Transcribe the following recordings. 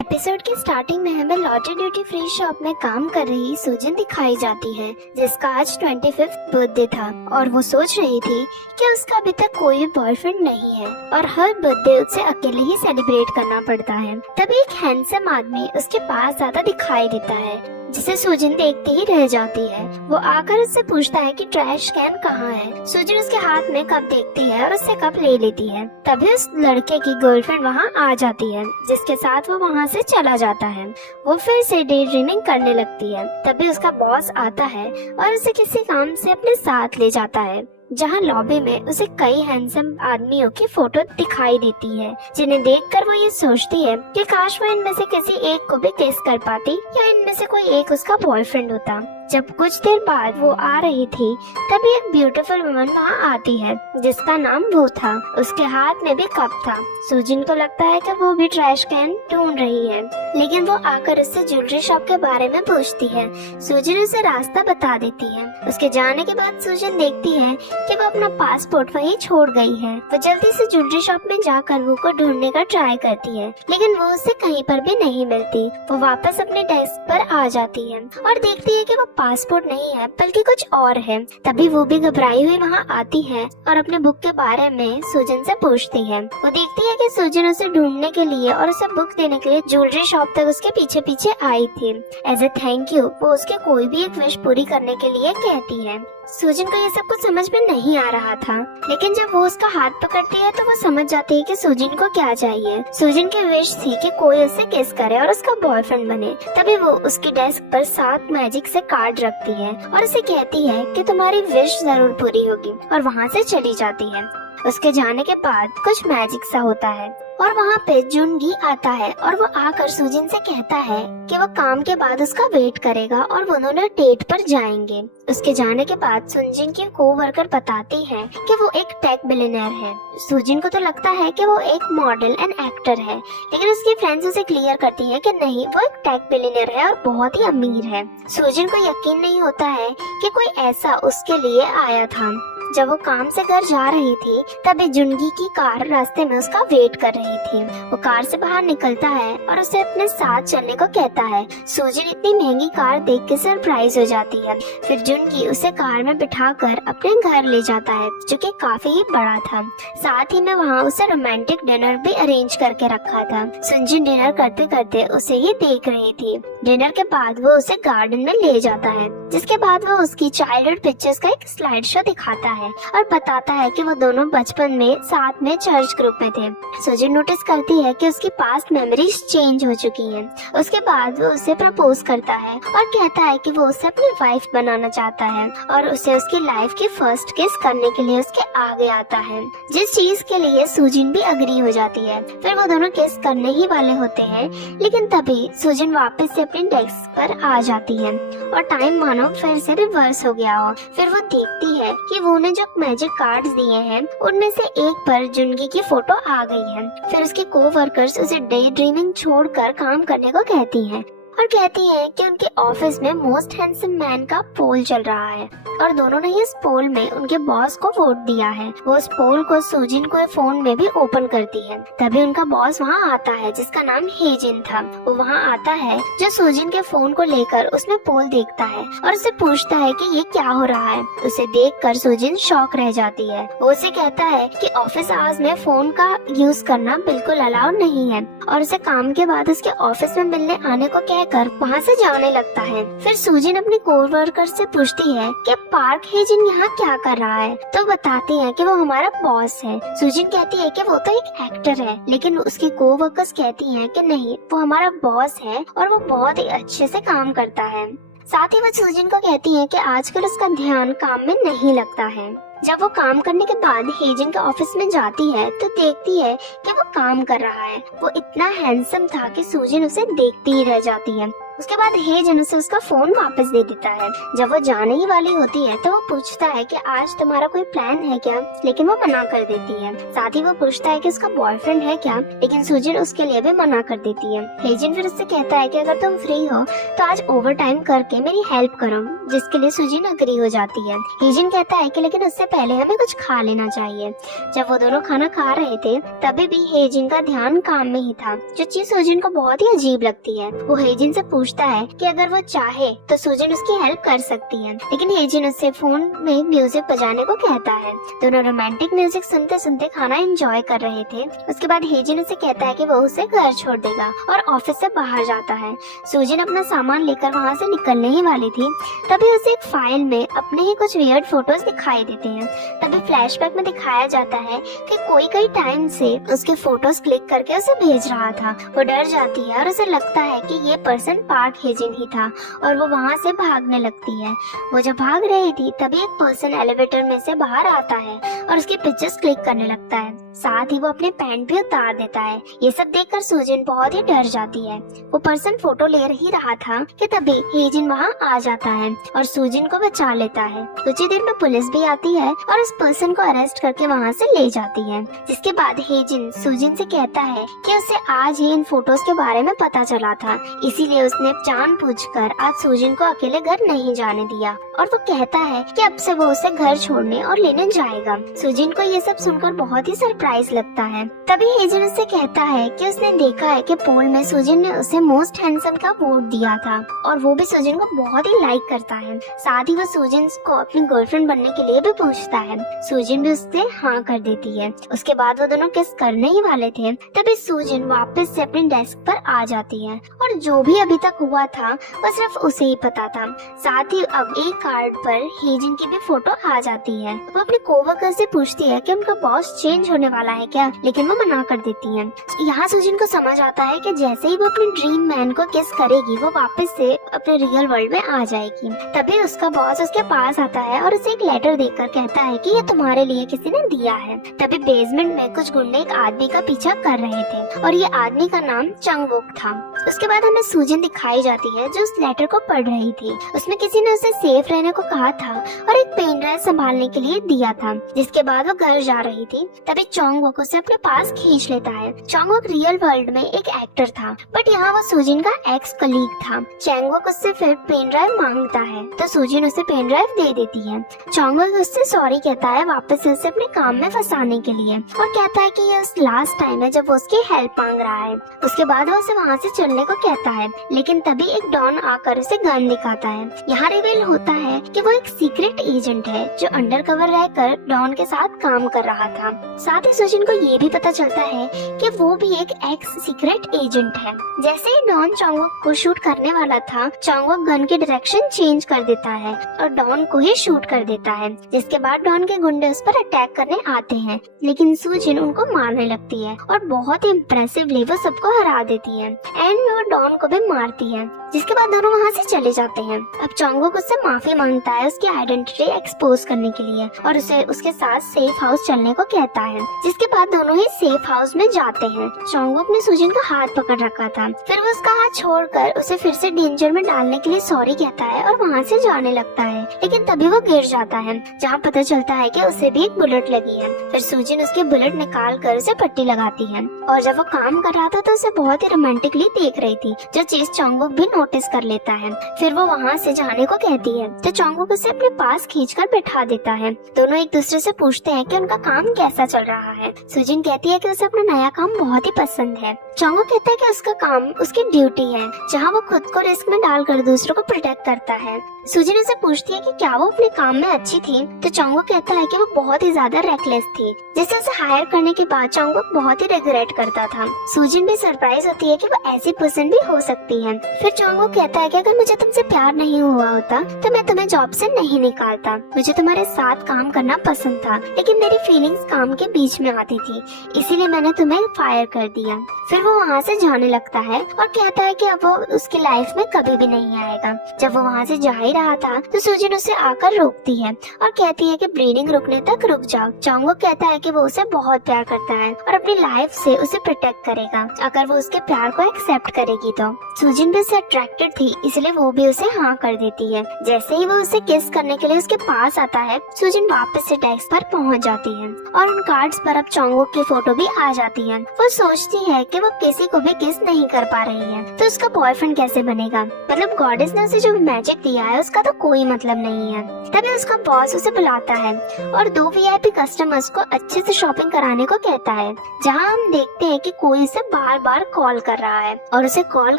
Episode की starting में हमें लॉटरी ड्यूटी फ्री शॉप में काम कर रही सुजन दिखाई जाती है, जिसका आज 25th बर्थडे था और वो सोच रही थी कि उसका अभी तक कोई बॉयफ्रेंड नहीं है और हर बर्थडे उसे अकेले ही सेलिब्रेट करना पड़ता है। तभी एक हैंडसम आदमी उसके पास आता दिखाई देता है, जिसे सुजन देखते ही रह जाती है। वो आकर उससे पूछता है कि ट्रैश कैन कहाँ है। सुजन उसके हाथ में कप देखती है और उससे कप ले लेती है। तभी उस लड़के की गर्लफ्रेंड वहाँ आ जाती है, जिसके साथ वो वहाँ से चला जाता है। वो फिर से डे ड्रीमिंग करने लगती है। तभी उसका बॉस आता है और उसे किसी काम से अपने साथ ले जाता है, जहाँ लॉबी में उसे कई हैंडसम आदमियों की फोटो दिखाई देती है, जिन्हें देखकर वो ये सोचती है कि काश वो इनमें से किसी एक को भी किस कर पाती या इनमें से कोई एक उसका बॉयफ्रेंड होता। जब कुछ देर बाद वो आ रही थी, तभी एक ब्यूटीफुल वुमन वहाँ आती है, जिसका नाम वो था। उसके हाथ में भी कप था। सुजन को लगता है कि वो भी ट्रैश कैन ढूंढ रही है, लेकिन वो आकर उससे ज्वेलरी शॉप के बारे में पूछती है। सुजन उसे रास्ता बता देती है। उसके जाने के बाद सुजन देखती है कि वो अपना पासपोर्ट वहीं छोड़ गई है। वो जल्दी से ज्वेलरी शॉप में जाकर वो को ढूंढने का ट्राई करती है, लेकिन वो उसे कहीं पर भी नहीं मिलती। वो वापस अपने डेस्क पर आ जाती है और देखती है कि वो पासपोर्ट नहीं है बल्कि कुछ और है। तभी वो भी घबराई हुई वहाँ आती है और अपने बुक के बारे में सुजन से पूछती है। वो देखती है कि सुजन उसे ढूंढने के लिए और उसे बुक देने के लिए ज्वेलरी शॉप तक उसके पीछे पीछे आई थी। एज ए थैंक यू वो उसके कोई भी एक विश पूरी करने के लिए कहती है। सुजन को ये सब कुछ समझ में नहीं आ रहा था, लेकिन जब वो उसका हाथ पकड़ती है तो वो समझ जाती है कि सुजन को क्या चाहिए। सुजन की विश थी कि कोई उसे किस करे और उसका बॉयफ्रेंड बने। तभी वो उसकी डेस्क पर 7 मैजिक से कार्ड रखती है और उसे कहती है कि तुम्हारी विश जरूर पूरी होगी, और वहाँ से चली जाती है। उसके जाने के बाद कुछ मैजिक सा होता है और वहाँ पे जुनगी आता है और वो आकर सुजन से कहता है कि वो काम के बाद उसका वेट करेगा और वो दोनों डेट पर जाएंगे। उसके जाने के बाद सुजन की कोवर्कर बताती है कि वो एक टेक बिलियनर है। सुजन को तो लगता है कि वो एक मॉडल एंड एक्टर है, लेकिन उसकी फ्रेंड्स उसे क्लियर करती है कि नहीं, वो एक टेक बिलियनर है और बहुत ही अमीर है। सुजन को यकीन नहीं होता है कि कोई ऐसा उसके लिए आया था। जब वो काम से घर जा रही थी, तभी जुनगी की कार रास्ते में उसका वेट कर रही थी। वो कार से बाहर निकलता है और उसे अपने साथ चलने को कहता है। सुजन इतनी महंगी कार देख के सरप्राइज हो जाती है। फिर जुनगी उसे कार में बिठाकर अपने घर ले जाता है, जो कि काफी ही बड़ा था। साथ ही में वहाँ उसे रोमांटिक डिनर भी अरेंज करके रखा था। सुजन डिनर करते करते उसे ही देख रही थी। डिनर के बाद वो उसे गार्डन में ले जाता है, जिसके बाद वो उसकी चाइल्डहुड पिक्चर्स का एक स्लाइड शो दिखाता है और बताता है कि वो दोनों बचपन में साथ में चर्च ग्रुप में थे। सुजन नोटिस करती है कि उसकी पास्ट मेमोरीज चेंज हो चुकी हैं। उसके बाद वो उसे प्रपोज करता है और कहता है कि वो उसे अपनी वाइफ बनाना चाहता है और उसे उसकी लाइफ की फर्स्ट किस करने के लिए उसके आगे आता है, जिस चीज के लिए सुजन भी अग्री हो जाती है। फिर वो दोनों किस करने ही वाले होते हैं, लेकिन तभी सुजन वापस से अपनी डेस्क पर आ जाती है और टाइम मानो फिर से रिवर्स हो गया हो। फिर वो देखती है कि वो जो मैजिक कार्ड्स दिए हैं उनमें से एक पर जुनगी की फोटो आ गई है। फिर उसके कोवर्कर्स उसे डे ड्रीमिंग छोड़कर काम करने को कहती हैं और कहती हैं कि उनके ऑफिस में मोस्ट हैंडसम मैन का पोल चल रहा है और दोनों ने इस पोल में उनके बॉस को वोट दिया है। वो इस पोल को सुजन को फोन में भी ओपन करती है। तभी उनका बॉस वहाँ आता है, जिसका नाम हेजिन था। वो वहाँ आता है जो सुजन के फोन को लेकर उसमें पोल देखता है और उसे पूछता है कि ये क्या हो रहा है। उसे देखकर सुजन शॉक रह जाती है। वो उसे कहता है कि ऑफिस आवर्स में फोन का यूज करना बिल्कुल अलाउड नहीं है और उसे काम के बाद उसके ऑफिस में मिलने आने को कहकर वहाँ से जाने लगता है। फिर सुजन अपने कोवर्कर से पूछती है कि पार्क हेजिन यहाँ क्या कर रहा है, तो बताती है कि वो हमारा बॉस है। सुजन कहती है कि वो तो एक एक्टर है, लेकिन उसकी कोवर्कर्स कहती हैं कि नहीं, वो हमारा बॉस है और वो बहुत ही अच्छे से काम करता है। साथ ही वो सुजन को कहती है कि आजकल उसका ध्यान काम में नहीं लगता है। जब वो काम करने के बाद हेजिन के ऑफिस में जाती है तो देखती है कि वो काम कर रहा है। वो इतना हैंडसम था कि सुजन उसे देखती ही रह जाती है। उसके बाद हेजिन उसे उसका फोन वापस दे देता है। जब वो जाने ही वाली होती है तो वो पूछता है कि आज तुम्हारा कोई प्लान है क्या, लेकिन वो मना कर देती है। साथ ही वो पूछता है कि उसका बॉयफ्रेंड है क्या, लेकिन सुजिन उसके लिए भी मना कर देती है। हेजिन फिर उससे कहता है कि अगर तुम फ्री हो तो आज ओवर टाइम करके मेरी हेल्प करो, जिसके लिए सुजिन अग्री हो जाती है। हेजिन कहता है कि लेकिन उससे पहले हमें कुछ खा लेना चाहिए। जब वो दोनों खाना खा रहे थे तभी भी हेजिन का ध्यान काम में ही था, जो चीज सुजिन को बहुत ही अजीब लगती है। वो हेजिन से पूछता है कि अगर वो चाहे तो सुजिन उसकी हेल्प कर सकती है, लेकिन हेजिन उससे फोन में म्यूजिक बजाने को कहता है। दोनों रोमांटिक म्यूजिक सुनते सुनते खाना एंजॉय कर रहे थे। उसके बाद हेजिन उसे कहता है कि वो उसे घर छोड़ देगा और ऑफिस से बाहर जाता है। सुजिन अपना सामान लेकर वहाँ से निकलने ही वाली थी, तभी उसे एक फाइल में अपने ही कुछ वियर्ड फोटोज दिखाई देते हैं। तभी फ्लैशबैक में दिखाया जाता है कि कोई कई टाइम से उसके फोटोज क्लिक करके उसे भेज रहा था। वो डर जाती है और उसे लगता है कि ये पर्सन पार्क हेजिन ही था और वो वहाँ से भागने लगती है। वो जब भाग रही थी तभी एक पर्सन एलिवेटर में से बाहर आता है और उसके पिक्चर्स क्लिक करने लगता है। साथ ही वो अपने पैंट भी उतार देता है। ये सब देखकर सुजिन बहुत ही डर जाती है। वो पर्सन फोटो ले ही रहा था कि तभी हेजिन वहाँ आ जाता है और सुजिन को बचा लेता है। कुछ ही देर में पुलिस भी आती है और उस पर्सन को अरेस्ट करके वहाँ से ले जाती है। जिसके बाद हेजिन सुजिन से कहता है कि उसे आज ही इन फोटोज के बारे में पता चला था, इसीलिए उसने जानबूझकर आज सुजिन को अकेले घर नहीं जाने दिया। और वो कहता है कि अब से वो उसे घर छोड़ने और लेने जाएगा। सुजिन को ये सब सुनकर बहुत ही सरप्राइज लगता है। तभी हेजिन उससे कहता है कि उसने देखा है कि पोल में सुजिन ने उसे मोस्ट हैंडसम का वोट दिया था और वो भी सुजिन को बहुत ही लाइक करता है। साथ ही वो सुजिन को अपनी गर्लफ्रेंड बनने के लिए भी पूछता है। सुजिन भी उससे हाँ कर देती है। उसके बाद वो दोनों किस करने ही वाले थे तभी सुजिन वापस से अपनी डेस्क पर आ जाती है और जो भी अभी तक हुआ था वो सिर्फ उसे ही पता था। साथ ही अब एक कार्ड पर हेजिन की भी फोटो आ जाती है। वो अपने कोवर्कर से पूछती है कि उनका बॉस चेंज होने वाला है क्या, लेकिन वो मना कर देती है। यहाँ सुजिन को समझ आता है कि जैसे ही वो अपने ड्रीम मैन को किस करेगी वो वापस से अपने रियल वर्ल्ड में आ जाएगी। तभी उसका बॉस उसके पास आता है और उसे एक लेटर देकर कहता है कि ये तुम्हारे लिए किसी ने दिया है। तभी बेसमेंट में कुछ गुंडे एक आदमी का पीछा कर रहे थे और ये आदमी का नाम चंगवुक था। उसके बाद हमें सुजिन दिखाई जाती है जो उस लेटर को पढ़ रही थी। उसमें किसी ने उसे सेफ रहने को कहा था और एक पेन ड्राइव संभालने के लिए दिया था। जिसके बाद वो घर जा रही थी तभी चोंगवुक उसे अपने पास खींच लेता है। चोंगवुक रियल वर्ल्ड में एक एक्टर था, बट यहाँ वो सुजिन का एक्स कलीग था। चोंगवुक उससे फिर पेन ड्राइव मांगता है तो सुजिन उसे पेन ड्राइव दे देती है। चोंगवुक उससे सॉरी कहता है वापस से उसे अपने काम में फंसाने के लिए और कहता है कि ये उस लास्ट टाइम है जब वो उसकी हेल्प मांग रहा है। उसके बाद वो उसे वहाँ से चलने को कहता है, लेकिन तभी एक डॉन आकर उसे गन दिखाता है। यहाँ रिवील होता है कि वो एक सीक्रेट एजेंट है जो अंडरकवर रहकर डॉन के साथ काम कर रहा था। साथ ही सुजिन को ये भी पता चलता है कि वो भी एक एक्स सीक्रेट एजेंट है। जैसे ही डॉन चोंगवुक को शूट करने वाला था, चोंगवुक गन की डायरेक्शन चेंज कर देता है और डॉन को ही शूट कर देता है। जिसके बाद डॉन के गुंडे उस पर अटैक करने आते हैं, लेकिन सुजिन उनको मारने लगती है और बहुत ही इम्प्रेसिवली वो सबको हरा देती है। एंड वो डॉन को भी मारती है। जिसके बाद दोनों वहाँ से चले जाते हैं। अब चोंगवुक उससे माफी मांगता है उसकी आइडेंटिटी एक्सपोज करने के लिए और उसे उसके साथ सेफ हाउस चलने को कहता है। जिसके बाद दोनों ही सेफ हाउस में जाते हैं। चोंगवुक ने सुजिन का हाथ पकड़ रखा था, फिर वो उसका हाथ छोड़कर उसे फिर से डेंजर में डालने के लिए सॉरी कहता है और वहाँ से जाने लगता है। लेकिन तभी वो गिर जाता है, जहाँ पता चलता है कि उसे भी एक बुलेट लगी है। फिर सुजिन उसकी बुलेट निकाल कर उसे पट्टी लगाती है और जब वो काम कर रहा था तो उसे बहुत ही रोमांटिकली देख रही थी, जो चीज चोंगवुक भी नोटिस कर लेता है। फिर वो वहाँ से जाने को कहती है तो चोंगवुक उसे अपने पास खींचकर बैठा देता है। दोनों एक दूसरे से पूछते हैं कि उनका काम कैसा चल रहा है। सुजिन कहती है कि उसे अपना नया काम बहुत ही पसंद है। चोंगवुक कहता है कि उसका काम उसकी ड्यूटी है, जहाँ वो खुद को रिस्क में डालकर दूसरों को प्रोटेक्ट करता है। सुजिन उसे पूछती है कि क्या वो अपने काम में अच्छी थी, तो चोंगवुक कहता है कि वो बहुत ही ज्यादा रेकलेस थी, जिसे उसे हायर करने के बाद चोंगवुक बहुत ही रिग्रेट करता था। सुजिन भी सरप्राइज होती है कि वो ऐसी पर्सन भी हो सकती है। फिर चोंगवुक कहता है कि अगर मुझे तुमसे प्यार नहीं हुआ होता तो मैं तुम्हें जॉब से नहीं निकालता। मुझे तुम्हारे साथ काम करना पसंद था, लेकिन मेरी फीलिंग्स काम के बीच बीच में आती थी, इसीलिए मैंने तुम्हें फायर कर दिया। फिर वो वहाँ से जाने लगता है और कहता है कि अब वो उसकी लाइफ में कभी भी नहीं आएगा। जब वो वहाँ से जा ही रहा था तो सुजिन उसे आकर रोकती है और कहती है कि ब्लीडिंग रुकने तक रुक जाओ। चोंगवुक कहता है कि वो उसे बहुत प्यार करता है और अपनी लाइफ से उसे प्रोटेक्ट करेगा अगर वो उसके प्यार को एक्सेप्ट करेगी तो। सुजिन भी उससे अट्रैक्टेड थी, इसलिए वो भी उसे हाँ कर देती है। जैसे ही वो उसे किस करने के लिए उसके पास आता है, सुजिन वापस से डेस्क पर पहुंच जाती है और उन कार्ड्स पर अब चोंगवुक की फोटो भी आ जाती है। वो सोचती है कि वो किसी को भी किस नहीं कर पा रही है तो उसका बॉयफ्रेंड कैसे बनेगा। मतलब गॉडेस ने उसे जो मैजिक दिया है उसका तो कोई मतलब नहीं है। तभी उसका बॉस उसे बुलाता है और 2 VIP कस्टमर्स को अच्छे से शॉपिंग कराने को कहता है, जहाँ हम देखते हैं कि कोई उसे बार बार कॉल कर रहा है और उसे कॉल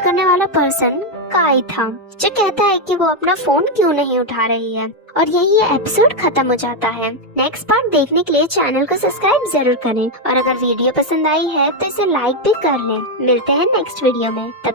करने वाला पर्सन काई था, जो कहता है कि वो अपना फोन क्यों नहीं उठा रही है। और यही ये एपिसोड खत्म हो जाता है। नेक्स्ट पार्ट देखने के लिए चैनल को सब्सक्राइब जरूर करें और अगर वीडियो पसंद आई है तो इसे लाइक भी कर लें। मिलते हैं नेक्स्ट वीडियो में। तब